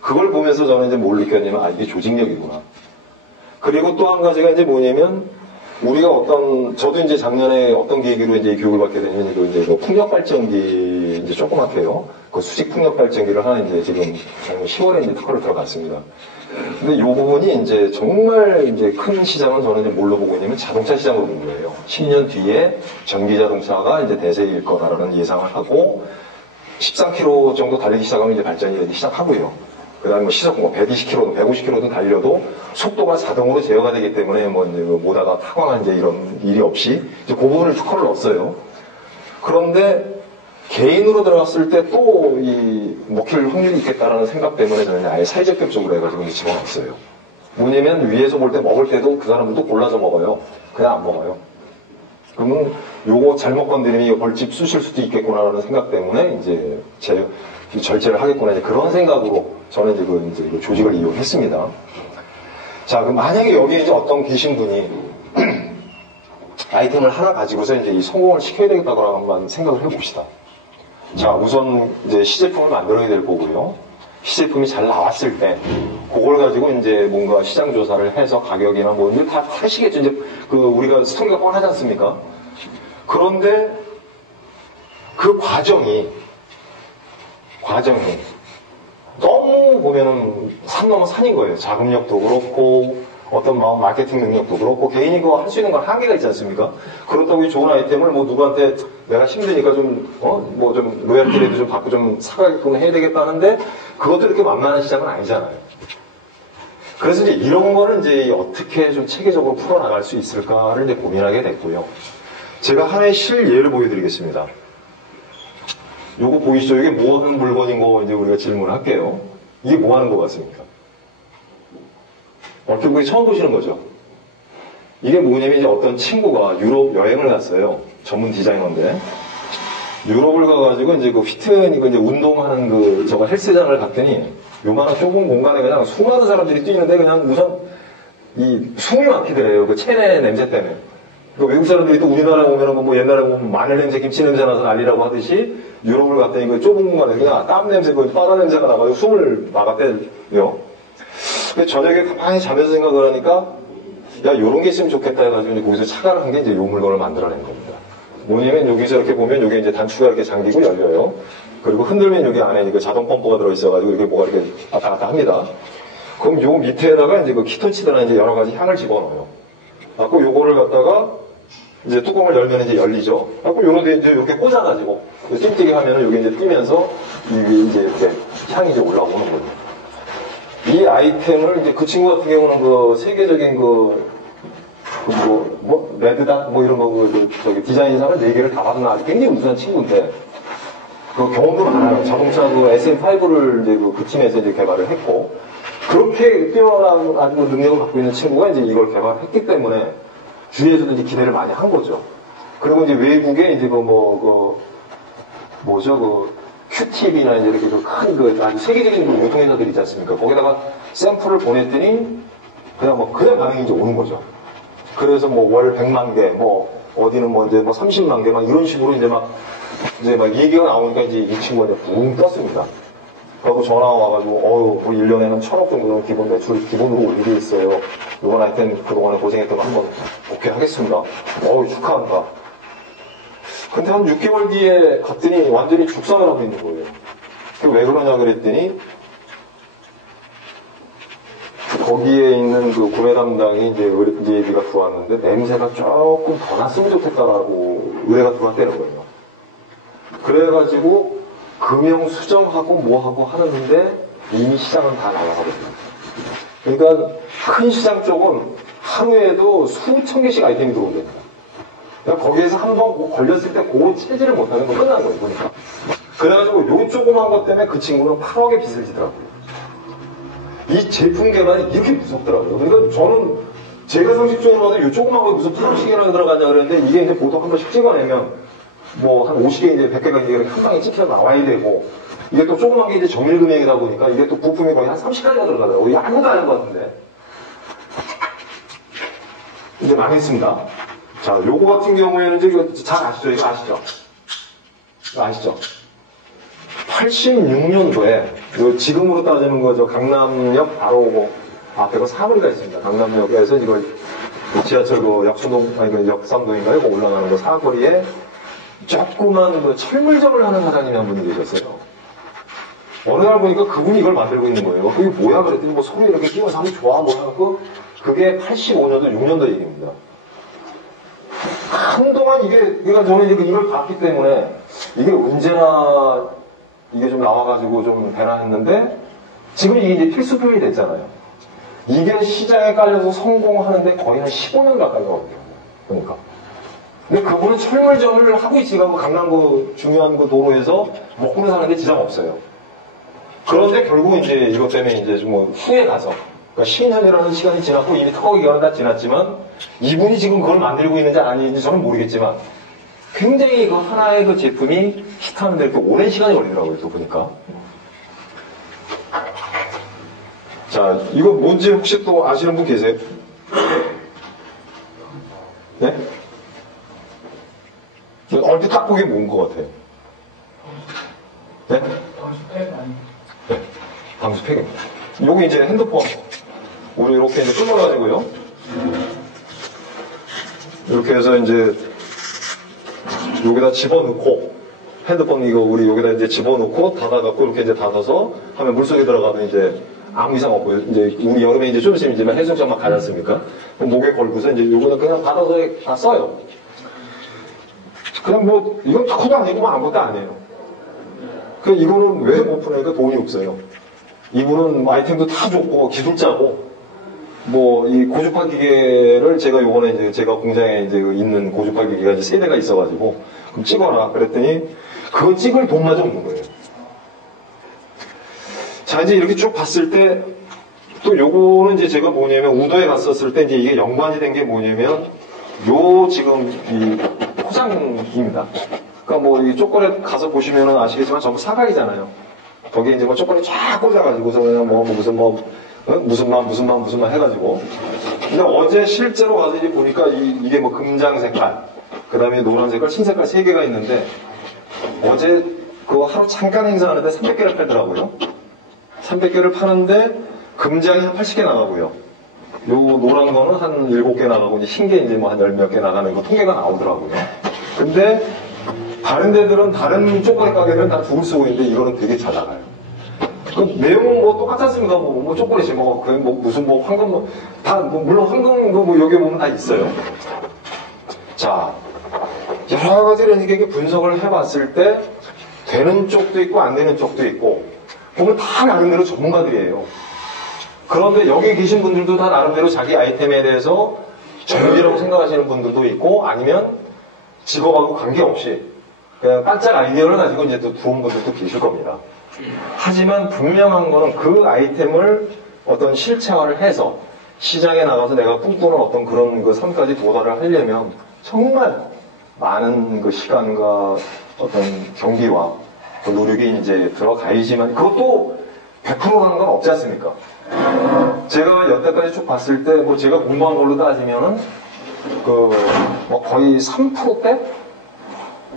그걸 보면서 저는 이제 뭘 느꼈냐면, 아, 이게 조직력이구나. 그리고 또 한 가지가 이제 뭐냐면, 우리가 저도 이제 작년에 어떤 계기로 이제 교육을 받게 되냐면, 그 풍력발전기, 이제 조그맣게요. 그 수직 풍력발전기를 하나 이제 지금 작년 10월에 이제 특허를 들어갔습니다. 근데 이 부분이 이제 정말 이제 큰 시장은 저는 이제 뭘로 보고 있냐면 자동차 시장으로 보는 거예요. 10년 뒤에 전기 자동차가 이제 대세일 거다라는 예상을 하고, 13km 정도 달리기 시작하면 이제 발전이 이제 시작하고요. 그 다음에 뭐 시속 120km든 150km든 달려도 속도가 자동으로 제어가 되기 때문에 뭐 이제 모다가 타거나 이제 이런 일이 없이 이제 그 부분을 특허를 넣었어요. 그런데 개인으로 들어갔을 때 또 이 먹힐 확률이 있겠다라는 생각 때문에 저는 아예 사회적 협력으로 해가지고 이제 집어넣었어요. 뭐냐면 위에서 볼 때 먹을 때도 그 사람들도 골라서 먹어요. 그냥 안 먹어요. 그러면 요거 잘못 건드리면 벌집 쑤실 수도 있겠구나라는 생각 때문에 이제 절제를 하겠구나, 이제 그런 생각으로 저는 이제 그 조직을 이용했습니다. 자, 그럼 만약에 여기에 이제 어떤 계신 분이 아이템을 하나 가지고서 이제 이 성공을 시켜야 되겠다고 한번 생각을 해봅시다. 자, 우선 이제 시제품을 만들어야 될 거고요. 시제품이 잘 나왔을 때, 그걸 가지고 이제 뭔가 시장 조사를 해서 가격이나 뭐, 이제 다 하시겠죠. 이제 그 우리가 스토리가 뻔하지 않습니까? 그런데 그 과정이 너무 보면은 산 넘어 산인 거예요. 자금력도 그렇고 어떤 마케팅 능력도 그렇고 개인이 그거 할 수 있는 건 한계가 있지 않습니까? 그렇다고 이 좋은 아이템을 뭐 누구한테 내가 힘드니까 좀 뭐 좀 로얄티라도 좀 받고 좀 사가게끔 해야 되겠다는데 그것도 이렇게 만만한 시장은 아니잖아요. 그래서 이제 이런 거를 이제 어떻게 좀 체계적으로 풀어나갈 수 있을까를 이제 고민하게 됐고요. 제가 하나의 실예를 보여드리겠습니다. 요거 보이시죠? 이게 뭐 하는 물건인 거 이제 우리가 질문을 할게요. 이게 뭐 하는 것 같습니까? 결국에 처음 보시는 거죠. 이게 뭐냐면 이제 어떤 친구가 유럽 여행을 갔어요. 전문 디자이너인데. 유럽을 가가지고 이제 그 휘트니까 이제 운동하는 그 저거 헬스장을 갔더니 요만한 좁은 공간에 그냥 수많은 사람들이 뛰는데 그냥 우선 이 숨이 막히더래요. 그 체내 냄새 때문에. 그 외국 사람들이 또 우리나라 오면은 뭐 옛날에 보면 마늘 냄새, 김치 냄새 나서 난리라고 하듯이 유럽을 갔더니 그 좁은 공간에 그냥 땀 냄새, 그 바다 냄새가 나가지고 숨을 막았대요. 근데 저녁에 가만히 자면서 생각을 하니까 야, 요런 게 있으면 좋겠다 해가지고 이제 거기서 착안을 한 게 이제 요 물건을 만들어낸 겁니다. 뭐냐면 여기서 이렇게 보면 여기 이제 단추가 이렇게 잠기고 열려요. 그리고 흔들면 여기 안에 그 자동 펌프가 들어있어가지고 이렇게 뭐가 이렇게 왔다 갔다 합니다. 그럼 요 밑에다가 이제 그 키톤치드나 이제 여러 가지 향을 집어넣어요. 갖고 요거를 갖다가 이제 뚜껑을 열면 이제 열리죠. 갖고 요런데 이제 이렇게 꽂아가지고 띵뛰게 하면은 여기 이제 뛰면서 이게 이제 이렇게 향이 이제 올라오는 거예요. 이 아이템을 이제 그 친구 같은 경우는 그 세계적인 레드닷 뭐 이런 거 저기 디자인상을 4개를 다 받은 아주 굉장히 우수한 친구인데 그 경험도 많아요. 자동차 그 SM5를 이제 그 팀에서 이제 개발을 했고 그렇게 뛰어난 아주 능력을 갖고 있는 친구가 이제 이걸 개발했기 때문에 주위에서도 이제 기대를 많이 한 거죠. 그리고 이제 외국에 이제 큐팁이나 이제 이렇게 큰 아주 세계적인 유통회사들 있지 않습니까? 거기다가 샘플을 보냈더니 그냥 반응이 이제 오는 거죠. 그래서 월 100만 개, 어디는 이제 30만 개, 이런 식으로 이제 얘기가 나오니까 이제 이 친구가 이제 붕 떴습니다. 그래서 전화가 와가지고, 우리 1년에 한 1,000억 정도는 기본 매출 기본으로 올리게 있어요. 이번 하여튼 그동안에 고생했던 거 한번 오케이 하겠습니다. 축하한다. 근데 한 6개월 뒤에 갔더니 완전히 죽상을 하고 있는 거예요. 왜 그러냐 그랬더니 거기에 있는 그 구매 담당이 이제 의뢰가 들어왔는데 냄새가 조금 더 났으면 좋겠다라고 의뢰가 들어왔다는 거예요. 그래가지고 금형 수정하고 뭐하고 하는데 이미 시장은 다 나가거든요. 그러니까 큰 시장 쪽은 하루에도 수천 개씩 아이템이 들어온답니다. 그러니까 거기에서 한번 걸렸을 때 그 체질을 못하는 건 끝난 거예요, 보니까. 그래가지고 요 조그만 것 때문에 그 친구는 8억의 빚을 지더라고요. 이 제품 개발이 이렇게 무섭더라고요. 그러니까 저는 제가 상식적으로 봐도 이 조그만 거에 무슨 8억씩이나 들어가냐 그랬는데 이게 이제 보통 한 번씩 찍어내면 뭐 한 50개 이제 100개가 이게 한 방에 찍혀 나와야 되고 이게 또 조그만 게 이제 정밀 금액이다 보니까 이게 또 부품이 거의 한 30가지가 들어가더라고요. 이게 아무도 안 한 것 같은데. 이제 망했습니다. 자, 요거 같은 경우에는 이제 이거 잘 아시죠? 이거 아시죠? 이거 아시죠? 86년도에 지금으로 따지는 거죠. 강남역 바로 앞에 사거리가 있습니다. 강남역에서 이걸 지하철 그 역순동 아니 그 역삼동인가요? 그 올라가는 거 사거리에 조그만 그 철물점을 하는 사장님이 한 분이 계셨어요. 어느 날 보니까 그분이 이걸 만들고 있는 거예요. 그게 뭐야? 그랬더니 뭐 소리 이렇게 끼워서 하면 좋아 뭐 하고 그게 85년도 6년도 얘기입니다. 한동안 이게 그러니까 저는 이걸 봤기 때문에 이게 언제나 이게 좀 나와가지고 좀 되나 했는데 지금 이게 이제 필수품이 됐잖아요. 이게 시장에 깔려서 성공하는데 거의 한 15년 가까이 가거든요. 그러니까. 근데 그분은 철물점을 하고 있지가 뭐 강남 그 중요한 그 도로에서 먹고 사는데 지장 없어요. 그런데 결국 이제 이것 때문에 이제 좀 뭐 후에 가서 그러니까 10년이라는 시간이 지났고 이미 특허 기간은 다 지났지만 이분이 지금 그걸 만들고 있는지 아닌지 저는 모르겠지만 굉장히 그 하나의 그 제품이 히트하는데 이렇게 오랜 시간이 걸리더라고요. 또 보니까. 자, 이거 뭔지 혹시 또 아시는 분 계세요? 네? 얼핏 딱 보기엔 뭔 것 같아요? 네? 네. 방수팩입니다. 요게 이제 핸드폰. 우리 이렇게 이제 끊어가지고요. 이렇게 해서 이제 여기다 집어넣고 핸드폰 이거 우리 여기다 이제 집어넣고 닫아갖고 이렇게 이제 닫아서 하면 물속에 들어가면 이제 아무 이상 없고요. 이제 우리 여름에 이제 좀 있으면 이제 해수욕장 가지 않습니까? 목에 걸고서 이제 요거는 그냥 닫아서 다 써요. 그냥 뭐 이건 특허도 아니고 뭐 아무것도 아니에요. 그 이거는 왜 못 푸니까 돈이 없어요. 이분은 아이템도 다 좋고 기술자고 뭐 이 고주파 기계를 제가 요번에 이제 제가 공장에 이제 있는 고주파 기계가 이제 3대가 있어가지고 그럼 찍어라 그랬더니 그거 찍을 돈마저 없는 거예요. 자 이제 이렇게 쭉 봤을 때 또 요거는 이제 제가 뭐냐면 우도에 갔었을 때 이제 이게 연관이 된 게 뭐냐면 요 지금 이 포장입니다. 그러니까 뭐 이 초콜릿 가서 보시면은 아시겠지만 전부 사각이잖아요. 거기에 이제 뭐 초콜릿 쫙 꽂아가지고서 그냥 뭐 무슨 무슨 만 해가지고. 근데 어제 실제로 가서 이제 보니까 이게 뭐 금장 색깔, 그 다음에 노란 색깔, 흰 색깔 3개가 있는데 어제 그거 하루 잠깐 행사하는데 300개를 팔더라고요. 300개를 파는데 금장이 한 80개 나가고요. 요 노란 거는 한 7개 나가고 이제 흰 게 이제 뭐 한 10몇 개 나가는 거 통계가 나오더라고요. 근데 다른 데들은 다른 초콜릿 가게들은 다 줄을 쓰고 있는데 이거는 되게 잘 나가요. 그 내용은 뭐 똑같았습니다. 뭐 초콜릿이 뭐 무슨 뭐 황금 뭐 다 뭐 물론 황금 뭐 여기 보면 다 있어요. 자 여러 가지를 이렇게 분석을 해봤을 때 되는 쪽도 있고 안 되는 쪽도 있고 보면 다 나름대로 전문가들이에요. 그런데 여기 계신 분들도 다 나름대로 자기 아이템에 대해서 전문이라고 생각하시는 분들도 있고 아니면 직업하고 관계없이 그냥 반짝 아이디어를 가지고 이제 또 두은 분들도 계실 겁니다. 하지만 분명한 거는 그 아이템을 어떤 실체화를 해서 시장에 나가서 내가 꿈꾸는 어떤 그런 그 삶까지 도달을 하려면 정말 많은 그 시간과 어떤 경비와 그 노력이 이제 들어가야지만 그것도 100%라는 건 없지 않습니까? 제가 여태까지 쭉 봤을 때 뭐 제가 공부한 걸로 따지면은 뭐 거의 3%대?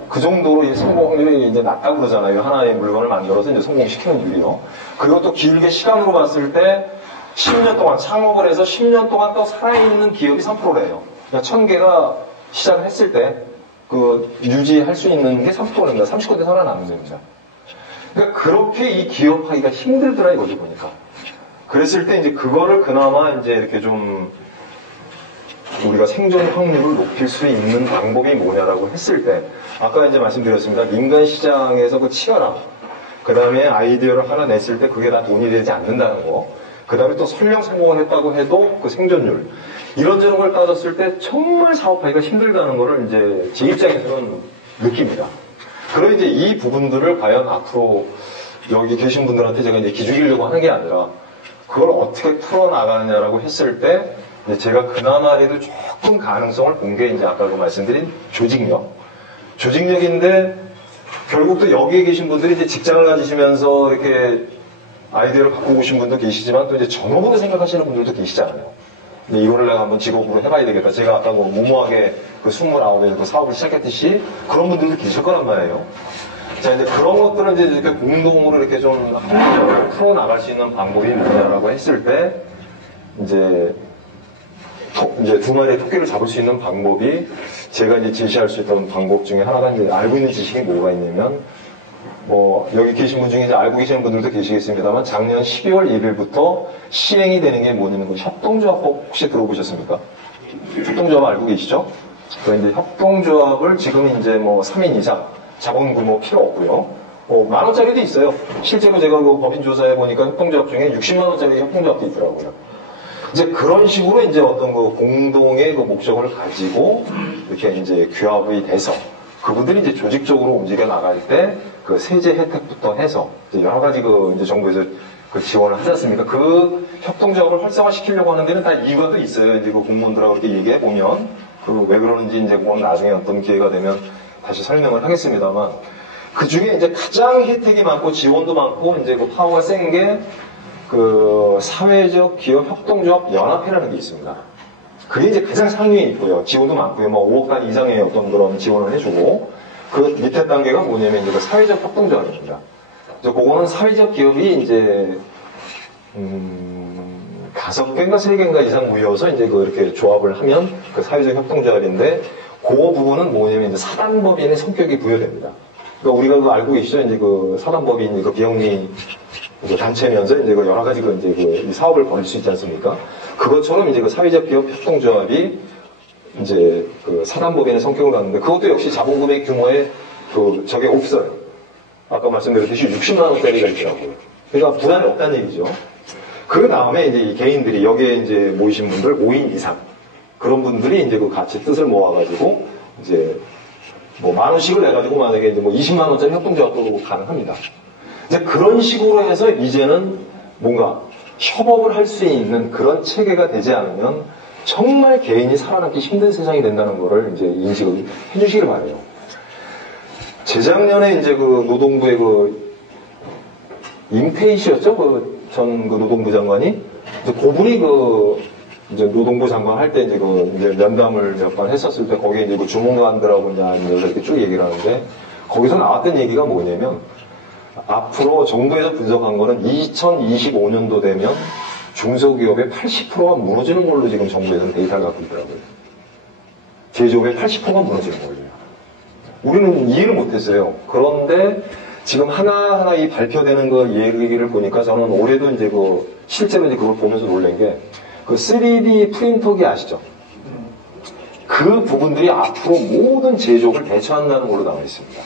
그 정도로 이 성공 확률이 이제 낮다고 그러잖아요. 하나의 물건을 만들어서 이제 성공시키는 일이요. 그리고 또 길게 시간으로 봤을 때 10년 동안 창업을 해서 10년 동안 또 살아있는 기업이 3%래요. 그러니까 1000개가 시작을 했을 때 그 유지할 수 있는 게 30%입니다. 30군데 살아남는 겁니다. 그러니까 그렇게 이 기업하기가 힘들더라 이거죠 보니까. 그랬을 때 이제 그거를 그나마 이제 이렇게 좀 우리가 생존 확률을 높일 수 있는 방법이 뭐냐라고 했을 때, 아까 이제 말씀드렸습니다. 민간 시장에서 그 치열함, 그 다음에 아이디어를 하나 냈을 때 그게 다 돈이 되지 않는다는 거, 그 다음에 또 설령 성공을 했다고 해도 그 생존율, 이런저런 걸 따졌을 때 정말 사업하기가 힘들다는 거를 이제 제 입장에서는 느낍니다. 그럼 이제 이 부분들을 과연 앞으로 여기 계신 분들한테 제가 이제 기죽이려고 하는 게 아니라 그걸 어떻게 풀어나가느냐라고 했을 때 이제 제가 그나마라도 조금 가능성을 본 게 이제 아까 그 말씀드린 조직력. 조직력인데 결국 또 여기에 계신 분들이 이제 직장을 가지시면서 이렇게 아이디어를 바꾸고 오신 분도 계시지만 또 이제 전업으로 생각하시는 분들도 계시잖아요. 근데 이거를 내가 한번 직업으로 해봐야 되겠다. 제가 아까 뭐 무모하게 그 29에서 그 사업을 시작했듯이 그런 분들도 계실 거란 말이에요. 자, 이제 그런 것들은 이제 이렇게 공동으로 이렇게 좀 합리적으로 풀어나갈 수 있는 방법이 뭐냐라고 했을 때, 이제 두 마리의 토끼를 잡을 수 있는 방법이 제가 이제 제시할 수 있던 방법 중에 하나가 이제 알고 있는 지식이 뭐가 있냐면, 뭐, 여기 계신 분 중에 이제 알고 계시는 분들도 계시겠습니다만, 작년 12월 1일부터 시행이 되는 게 뭐냐면, 그 협동조합법 혹시 들어보셨습니까? 협동조합 알고 계시죠? 그런데 협동조합을 지금 이제 뭐 3인 이상, 자본 규모 필요 없고요. 10,000원짜리도 있어요. 실제로 제가 그 법인 조사해 보니까 협동조합 중에 60만원짜리 협동조합도 있더라고요. 이제 그런 식으로 이제 어떤 그 공동의 그 목적을 가지고 이렇게 이제 규합이 돼서 그분들이 이제 조직적으로 움직여 나갈 때 그 세제 혜택부터 해서 이제 여러 가지 그 이제 정부에서 그 지원을 하지 않습니까? 그 협동조합을 활성화시키려고 하는 데는 다 이유가 또 있어요. 이제 그 공무원들하고 이렇게 얘기해 보면 그 왜 그러는지 이제 그건 나중에 어떤 기회가 되면 다시 설명을 하겠습니다만 그 중에 이제 가장 혜택이 많고 지원도 많고 이제 그 파워가 센 게 그 사회적 기업 협동조합 연합회라는 게 있습니다. 그게 이제 가장 상위에 있고요. 지원도 많고요. 뭐 5억 단 이상의 어떤 그런 지원을 해주고 그 밑에 단계가 뭐냐면 이제 그 사회적 협동조합입니다. 그래서 그거는 사회적 기업이 이제 5개인가 3개인가 이상 모여서 이제 그 이렇게 조합을 하면 그 사회적 협동조합인데 그 부분은 뭐냐면 이제 사단법인의 성격이 부여됩니다. 그러니까 우리가 그 알고 계시죠? 이제 그 사단법인이 그 비영리 단체면서 이제 그 여러 가지 그 이제 그 사업을 벌일 수 있지 않습니까? 그것처럼 이제 그 사회적 기업 협동조합이 이제 그 사단법인의 성격을 갖는데 그것도 역시 자본금액 규모의 그 저게 없어요. 아까 말씀드렸듯이 60만원짜리가 있더라고요. 그러니까 부담이 없다는 얘기죠. 그 다음에 이제 이 개인들이 여기에 이제 모이신 분들 5인 이상 그런 분들이 이제 그 같이 뜻을 모아가지고 이제 뭐 10,000원씩을 내가지고 만약에 이제 뭐 20만원짜리 협동조합도 가능합니다. 이제 그런 식으로 해서 이제는 뭔가 협업을 할 수 있는 그런 체계가 되지 않으면 정말 개인이 살아남기 힘든 세상이 된다는 거를 이제 인식을 해주시길 바래요. 재작년에 이제 그 노동부의 그 임태희 씨였죠? 그 전 그 노동부 장관이 그분이 그 이제 노동부 장관 할 때 이제 그 이제 면담을 몇 번 했었을 때 거기에 이제 그 주무관들하고 이제 이렇게 쭉 얘기를 하는데 거기서 나왔던 얘기가 뭐냐면 앞으로 정부에서 분석한 거는 2025년도 되면 중소기업의 80%가 무너지는 걸로 지금 정부에서는 데이터를 갖고 있더라고요. 제조업의 80%가 무너지는 걸로. 우리는 이해를 못했어요. 그런데 지금 하나하나 이 발표되는 그 얘기를 보니까 저는 올해도 이제 그 실제로 이제 그걸 보면서 놀란 게 그 3D 프린터기 아시죠? 그 부분들이 앞으로 모든 제조업을 대처한다는 걸로 나와 있습니다.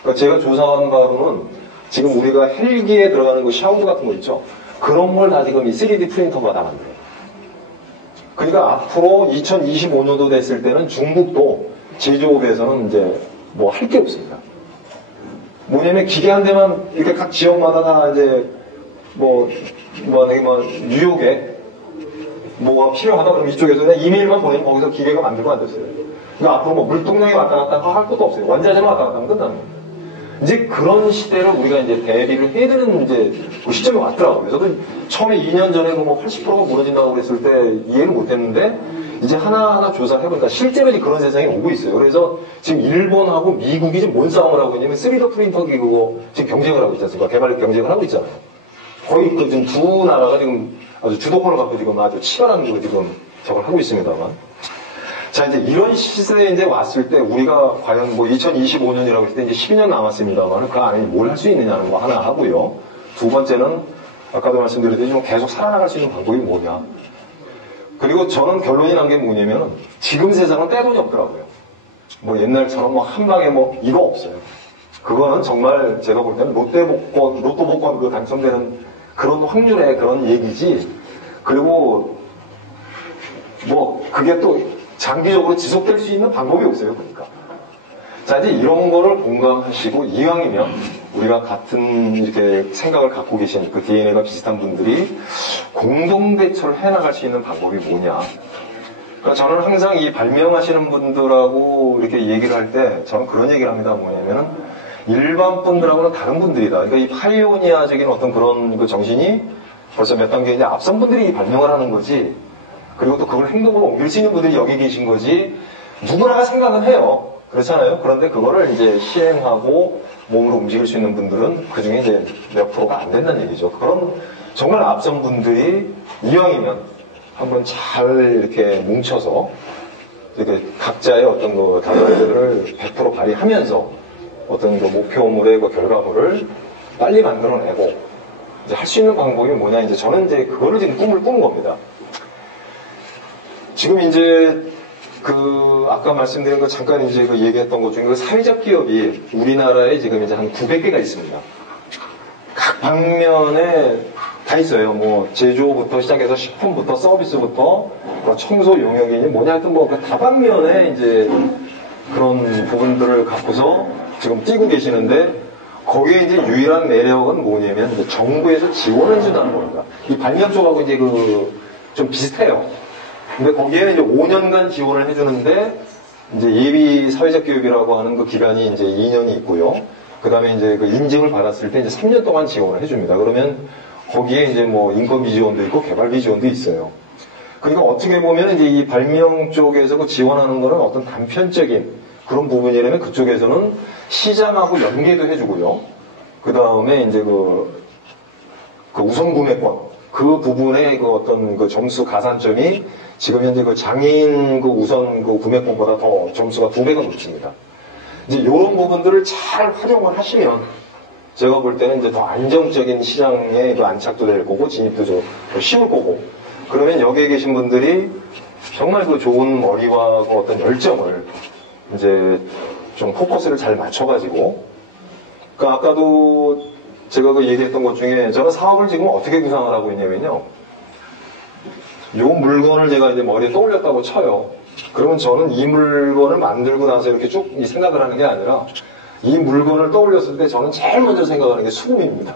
그러니까 제가 조사한 바로는 지금 우리가 헬기에 들어가는 그 샤워도 같은 거 있죠? 그런 걸 다 지금 이 3D 프린터가 다 만들어요. 그러니까 앞으로 2025년도 됐을 때는 중국도 제조업에서는 이제 뭐 할 게 없습니다. 뭐냐면 기계 한 대만 이렇게 각 지역마다 다 이제 뉴욕에 뭐가 필요하다 그러면 이쪽에서 그냥 이메일만 보내면 거기서 기계가 만들고 안 됐어요. 그러니까 앞으로 뭐 물동량이 왔다 갔다 할 것도 없어요. 원자재만 왔다 갔다 하면 끝나는 거예요. 이제 그런 시대를 우리가 이제 대비를 해야 되는 이제 그 시점이 왔더라고요. 저도 처음에 2년 전에 뭐 80%가 무너진다고 그랬을 때 이해를 못 했는데 이제 하나하나 조사를 해보니까 실제로 이제 그런 세상이 오고 있어요. 그래서 지금 일본하고 미국이 지금 뭔 싸움을 하고 있냐면 3D 프린터기 그거 지금 경쟁을 하고 있지 않습니까? 개발 경쟁을 하고 있잖아요. 거의 그 지금 두 나라가 지금 아주 주도권을 갖고 지금 아주 치열한 거 지금 저걸 하고 있습니다만. 자, 이제 이런 시세에 이제 왔을 때 우리가 과연 뭐 2025년이라고 했을 때 이제 12년 남았습니다만 그 안에 뭘 할 수 있느냐는 거 하나 하고요. 두 번째는 아까도 말씀드렸듯이 좀 계속 살아나갈 수 있는 방법이 뭐냐. 그리고 저는 결론이 난 게 뭐냐면 지금 세상은 떼돈이 없더라고요. 뭐 옛날처럼 뭐 한 방에 뭐 이거 없어요. 그거는 정말 제가 볼 때는 로또 복권 그 당첨되는 그런 확률의 그런 얘기지. 그리고 뭐 그게 또 장기적으로 지속될 수 있는 방법이 없어요. 그러니까. 자, 이제 이런 거를 공감하시고 이왕이면 우리가 같은 이렇게 생각을 갖고 계신 그 DNA가 비슷한 분들이 공동 대처를 해나갈 수 있는 방법이 뭐냐. 그러니까 저는 항상 이 발명하시는 분들하고 이렇게 얘기를 할 때 저는 그런 얘기를 합니다. 뭐냐면은 일반 분들하고는 다른 분들이다. 그러니까 이 파이오니아적인 어떤 그런 그 정신이 벌써 몇 단계 이제 앞선 분들이 이 발명을 하는 거지. 그리고 또 그걸 행동으로 옮길 수 있는 분들이 여기 계신 거지. 누구나가 생각은 해요. 그렇잖아요. 그런데 그거를 이제 시행하고 몸으로 움직일 수 있는 분들은 그 중에 이제 몇 프로가 안 된다는 얘기죠. 그런 정말 앞선 분들이 이왕이면 한번 잘 이렇게 뭉쳐서 이렇게 각자의 어떤 그 다른 100% 발휘하면서 어떤 그 목표물의 그 결과물을 빨리 만들어내고 이제 할 수 있는 방법이 뭐냐. 이제 저는 이제 그거를 지금 꿈을 꾸는 겁니다. 지금 이제 그 아까 말씀드린 거 잠깐 이제 그 얘기했던 것 중에 그 사회적 기업이 우리나라에 지금 이제 한 900개가 있습니다. 각 방면에 다 있어요. 뭐 제조부터 시작해서 식품부터 서비스부터 뭐 청소 용역이니 뭐냐 하여튼 뭐 다방면에 이제 그런 부분들을 갖고서 지금 뛰고 계시는데 거기에 이제 유일한 매력은 뭐냐면 이제 정부에서 지원을 해준다는 겁니다. 이 발명 쪽하고 이제 그 좀 비슷해요. 근데 거기에는 이제 5년간 지원을 해주는데 이제 예비 사회적 기업이라고 하는 그 기간이 이제 2년이 있고요. 그 다음에 이제 그 인증을 받았을 때 이제 3년 동안 지원을 해줍니다. 그러면 거기에 이제 뭐 인건비 지원도 있고 개발비 지원도 있어요. 그러니까 어떻게 보면 이제 이 발명 쪽에서 그 지원하는 거는 어떤 단편적인 그런 부분이라면 그쪽에서는 시장하고 연계도 해주고요. 그 다음에 이제 그 우선 구매권 그 부분의 그 어떤 그 점수 가산점이 지금 현재 그 장애인 그 우선 그 구매권보다 더 점수가 2배가 높습니다. 이제 이런 부분들을 잘 활용을 하시면 제가 볼 때는 이제 더 안정적인 시장에 그 안착도 될 거고 진입도 좀 쉬울 거고 그러면 여기에 계신 분들이 정말 그 좋은 머리와 그 어떤 열정을 이제 좀 포커스를 잘 맞춰가지고 그러니까 아까도 제가 그 얘기했던 것 중에 저는 사업을 지금 어떻게 구상을 하고 있냐면요. 요 물건을 제가 이제 머리에 떠올렸다고 쳐요. 그러면 저는 이 물건을 만들고 나서 이렇게 쭉 이 생각을 하는 게 아니라 이 물건을 떠올렸을 때 저는 제일 먼저 생각하는 게 수금입니다.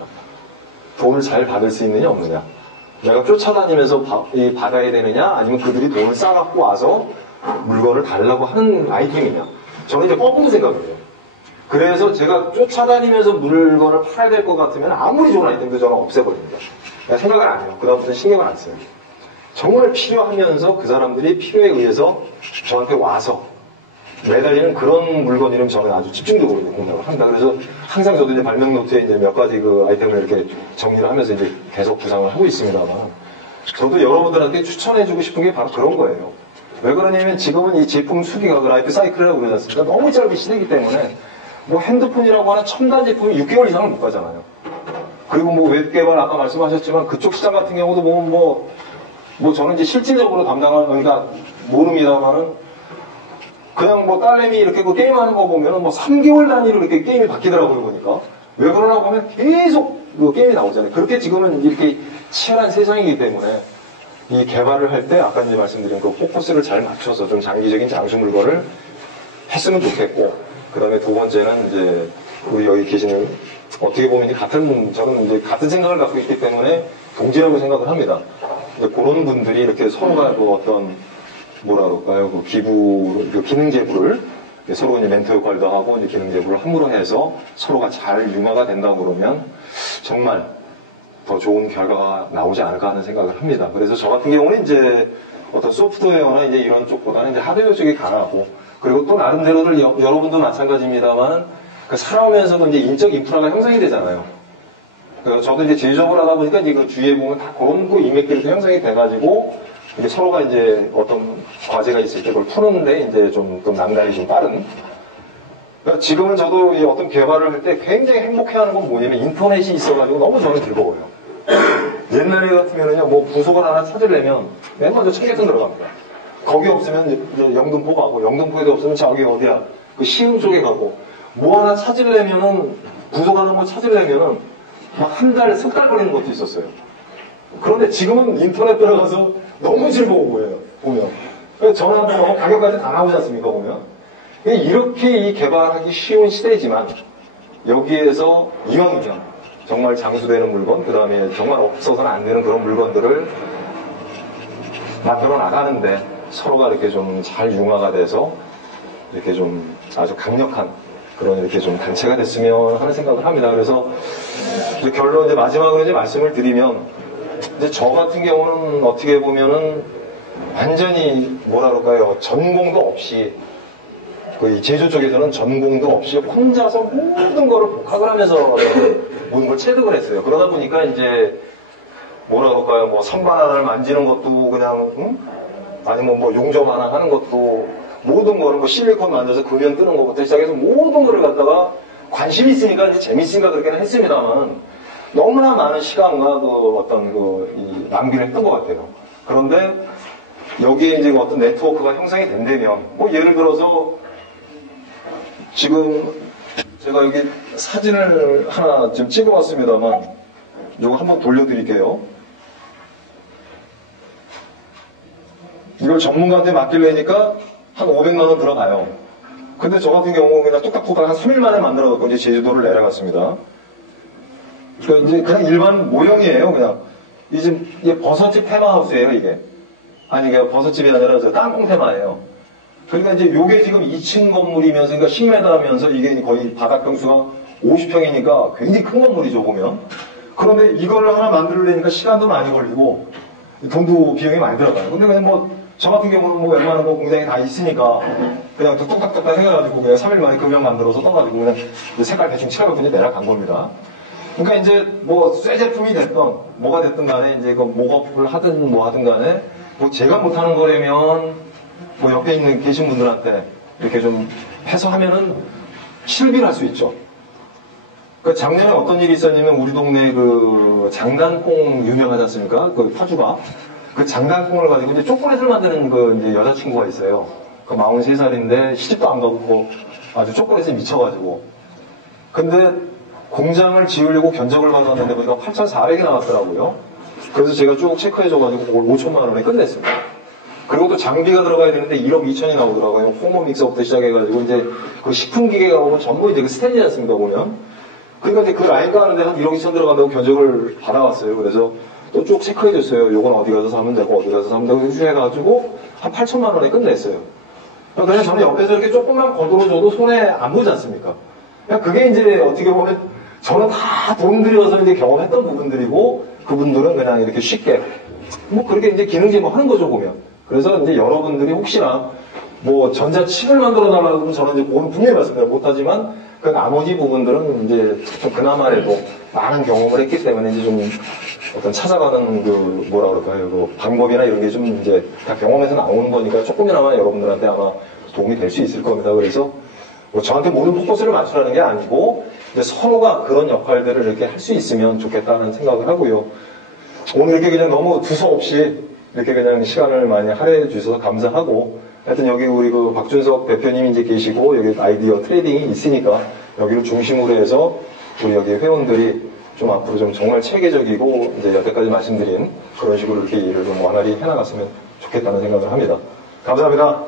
돈을 잘 받을 수 있느냐 없느냐. 내가 쫓아다니면서 받아야 되느냐 아니면 그들이 돈을 싸갖고 와서 물건을 달라고 하는 아이템이냐. 저는 이제 거꾸로 생각해요. 그래서 제가 쫓아다니면서 물건을 팔아야 될 것 같으면 아무리 좋은 아이템도 저는 없애버립니다. 생각을 안 해요. 그다음부터 신경을 안 써요. 정말 필요하면서 그 사람들이 필요에 의해서 저한테 와서 매달리는 그런 물건 이름 저는 아주 집중적으로 공략을 합니다. 그래서 항상 저도 이제 발명 노트에 이제 몇 가지 그 아이템을 이렇게 정리를 하면서 이제 계속 구상을 하고 있습니다만 저도 여러분들한테 추천해주고 싶은 게 바로 그런 거예요. 왜 그러냐면 지금은 이 제품 수기가 그 라이프 사이클이라고 그러지 않습니까? 너무 짧은 시대이기 때문에 뭐 핸드폰이라고 하는 첨단 제품이 6개월 이상을 못 가잖아요. 그리고 뭐 웹 개발 아까 말씀하셨지만 그쪽 시장 같은 경우도 뭐 저는 이제 실질적으로 담당하는 그러니까 모릅니다만은 그냥 뭐 딸내미 이렇게 그 게임하는 거 보면은 뭐 3개월 단위로 이렇게 게임이 바뀌더라고요 보니까. 왜 그러나 보면 계속 그 게임이 나오잖아요. 그렇게 지금은 이렇게 치열한 세상이기 때문에 이 개발을 할 때 아까 이제 말씀드린 그 포커스를 잘 맞춰서 좀 장기적인 장수 물건을 했으면 좋겠고 그 다음에 두 번째는 이제 우리 여기 계시는 어떻게 보면 저는 이제 같은 생각을 갖고 있기 때문에 동지라고 생각을 합니다. 그런 분들이 이렇게 서로가 그 어떤 뭐라 그럴까요? 그 그 기능 제부를 서로 이제 멘토 역할도 하고 이제 기능 제부를 함으로 해서 서로가 잘 융화가 된다고 그러면 정말 더 좋은 결과가 나오지 않을까 하는 생각을 합니다. 그래서 저 같은 경우는 이제 어떤 소프트웨어나 이제 이런 쪽보다는 이제 하드웨어 쪽이 강하고 그리고 또 나름대로들 여러분도 마찬가지입니다만 그 살아오면서도 이제 인적 인프라가 형성이 되잖아요. 그래서 저도 이제 제조업을 하다 보니까 이제 그 주위에 보면 다 그런 그 인맥들이 형성이 돼가지고 이제 서로가 이제 어떤 과제가 있을 때 그걸 푸는데 이제 좀 남달리 좀 빠른. 그러니까 지금은 저도 이 어떤 개발을 할 때 굉장히 행복해하는 건 뭐냐면 인터넷이 있어가지고 너무 저는 즐거워요. 옛날에 같으면은요, 뭐 부속을 하나 찾으려면 맨 먼저 청계천 들어갑니다. 거기 없으면 이제 영등포 가고, 영등포에도 없으면 저기 어디야, 그 시흥 쪽에 가고, 뭐 하나 찾으려면은, 부속 하나 뭐 찾으려면은, 막 한 달, 석 달 걸리는 것도 있었어요. 그런데 지금은 인터넷 들어가서 너무 즐거워 보여요, 보면. 전화도 뭐 가격까지 다 나오지 않습니까, 보면. 이렇게 이 개발하기 쉬운 시대지만, 여기에서 이왕이면 정말 장수되는 물건, 그 다음에 정말 없어서는 안 되는 그런 물건들을 만들어 나가는데 서로가 이렇게 좀 잘 융화가 돼서 이렇게 좀 아주 강력한 그런 이렇게 좀 단체가 됐으면 하는 생각을 합니다. 그래서 이제 결론 이제 마지막으로 이제 말씀을 드리면 이제 저 같은 경우는 어떻게 보면은 완전히 뭐라 그럴까요? 전공도 없이 그 제조 쪽에서는 전공도 없이 혼자서 모든 거를 복학을 하면서 모든 걸 체득을 했어요. 그러다 보니까 이제 뭐라 그럴까요? 뭐 선반 하나를 만지는 것도 그냥 아니면 뭐 용접 하나 하는 것도 모든 거를 뭐 실리콘 만들어서 금연 뜨는 것부터 시작해서 모든 거를 갖다가 관심이 있으니까 이제 재밌으니까 그렇게는 했습니다만 너무나 많은 시간과 그 어떤 이 낭비를 했던 것 같아요. 그런데 여기에 이제 어떤 네트워크가 형성이 된다면 뭐 예를 들어서 지금 제가 여기 사진을 하나 지금 찍어왔습니다만 이거 한번 돌려드릴게요. 이걸 전문가한테 맡기려니까 한 500만 원 들어가요. 근데 저 같은 경우는 그냥 뚝딱뚝딱 한 3일 만에 만들어갖고 이제 제주도를 내려갔습니다. 그러니까 이제 그냥 일반 모형이에요, 그냥. 이게 버섯집 테마하우스예요, 이게. 아니, 이게 버섯집이 아니라 저 땅콩 테마예요. 그러니까 이제 요게 지금 2층 건물이면서, 그러니까 10m 하면서 이게 거의 바닥 평수가 50평이니까 굉장히 큰 건물이죠, 보면. 그런데 이걸 하나 만들려니까 시간도 많이 걸리고, 돈도 비용이 많이 들어가요. 근데 그냥 뭐, 저 같은 경우는 뭐 웬만한 뭐 공장이 다 있으니까, 그냥 뚝딱뚝딱 해가지고 그냥 3일 만에 금형 만들어서 떠가지고 그냥 색깔 대충 칠하고 그냥 내려간 겁니다. 그러니까 이제 뭐 쇠 제품이 됐던, 뭐가 됐든 간에 이제 그 목업을 하든 뭐 하든 간에, 뭐 제가 못하는 거라면, 뭐 옆에 있는 계신 분들한테 이렇게 좀 해서 하면은 실비를 할 수 있죠. 그 작년에 어떤 일이 있었냐면 우리 동네 그 장단콩 유명하지 않습니까? 그 파주가. 그 장단콩을 가지고 이제 초콜릿을 만드는 그 이제 여자친구가 있어요. 그 43살인데 시집도 안 가고 뭐 아주 초콜릿에 미쳐가지고. 근데 공장을 지으려고 견적을 받았는데 보니까 8,400이 나왔더라고요. 그래서 제가 쭉 체크해줘가지고 그걸 5천만 원에 끝냈습니다. 그리고 또 장비가 들어가야 되는데 1억 2천이 나오더라고요. 호모 믹서부터 시작해가지고 이제 그 식품기계가 오면 전부 이제 그 스탠이지 않습니까, 보면. 그러니까 이제 그 라인 까는데 한 1억 2천 들어간다고 견적을 받아왔어요. 그래서 또 쭉 체크해줬어요. 요건 어디 가서 사면 되고, 어디 가서 사면 되고, 해가지고 한 8천만 원에 끝냈어요. 그냥 저는 옆에서 이렇게 조금만 거들어줘도 손에 안 보지 않습니까? 그냥 그게 이제 어떻게 보면 저는 다 돈 들여서 이제 경험했던 부분들이고, 그분들은 그냥 이렇게 쉽게, 뭐 그렇게 이제 기능제 뭐 하는 거죠, 보면. 그래서 이제 여러분들이 혹시나 뭐 전자칩을 만들어 달라고 하면 저는 이제 그건 분명히 말씀드려 못하지만 그 나머지 부분들은 이제 좀 그나마라도 많은 경험을 했기 때문에 이제 좀 어떤 찾아가는 그 뭐라 그럴까요, 그 방법이나 이런 게 좀 이제 다 경험에서 나오는 거니까 조금이나마 여러분들한테 아마 도움이 될 수 있을 겁니다. 그래서 뭐 저한테 모든 포커스를 맞추라는 게 아니고 이제 서로가 그런 역할들을 이렇게 할 수 있으면 좋겠다는 생각을 하고요. 오늘 이렇게 그냥 너무 두서없이 이렇게 그냥 시간을 많이 할애해 주셔서 감사하고, 하여튼 여기 우리 그 박준석 대표님이 이제 계시고, 여기 아이디어 트레이딩이 있으니까, 여기를 중심으로 해서, 우리 여기 회원들이 좀 앞으로 좀 정말 체계적이고, 이제 여태까지 말씀드린 그런 식으로 이렇게 일을 좀 원활히 해나갔으면 좋겠다는 생각을 합니다. 감사합니다.